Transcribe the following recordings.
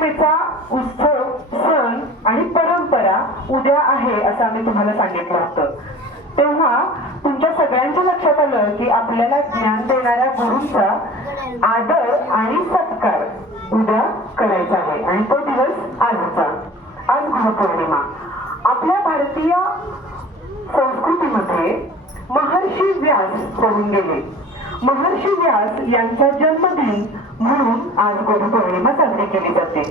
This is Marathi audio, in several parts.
गुरुपौर्णिमेचा उत्सव, सण आणि परंपरा उद्या आहे असं आम्ही तुम्हाला सांगितलं होतं। तेव्हा तुमच्या सगळ्यांच्या लक्षात आलं की आपल्याला ज्ञान देणाऱ्या गुरूंचा आदर आणि सत्कार उद्या करायचा आहे आणि तो दिवस आजचा। आज गुरुपौर्णिमा। आपल्या भारतीय संस्कृतीमध्ये महर्षी व्यास होऊन गेले। महर्षी व्यास यांचा जन्मदिन म्हणून आज गुरुपौर्णिमा साजरी केली जाते।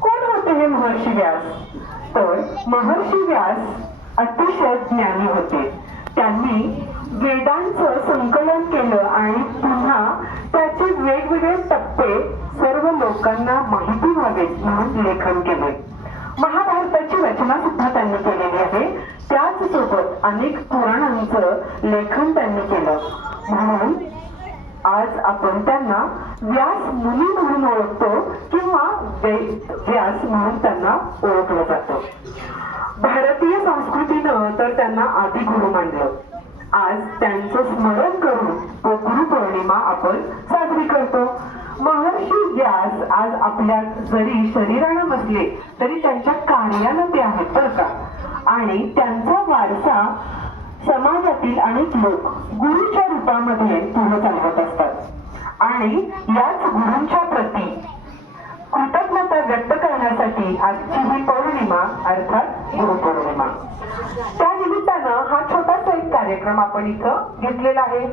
कोण होते हे महर्षी व्यास? तर महर्षी व्यास अतिशय ज्ञानी होते। त्यांनी वेदांचं संकलन केलं आणि पुन्हा त्याचे वेगवेगळे टप्पे सर्व लोकांना माहिती व्हावेत म्हणून लेखन केले। महाभारताची रचना सुद्धा त्यांनी केलेली आहे। त्याच सोबत अनेक पुराणांचं लेखन त्यांनी केलं म्हणून आज आपण त्यांना व्यास मुनी म्हणून ओळखतो किंवा व्यास म्हणून त्यांना ओळखलं जातं। भारतीय संस्कृतीनं तर त्यांना आदि गुरु मानलं। आज त्यांचं स्मरण करून गुरुपौर्णिमा आपण साजरी करतो। महर्षी व्यास आज आपल्या जरी शरीरानं नसले तरी त्यांच्या कार्यानं ते आहेत बरं का, आणि त्यांचा वारसा समाजातील अनेक लोक गुरुच्या रूपामध्ये पुढे चालवत असतात आणि याच गुरूंच्या प्रती कृतज्ञता व्यक्त करण्यासाठी आजची ही पौर्णिमा अर्थात गुरुपौर्णिमा। त्या निमित्तानं हा छोटासा एक कार्यक्रम आपण इथं घेतलेला आहे।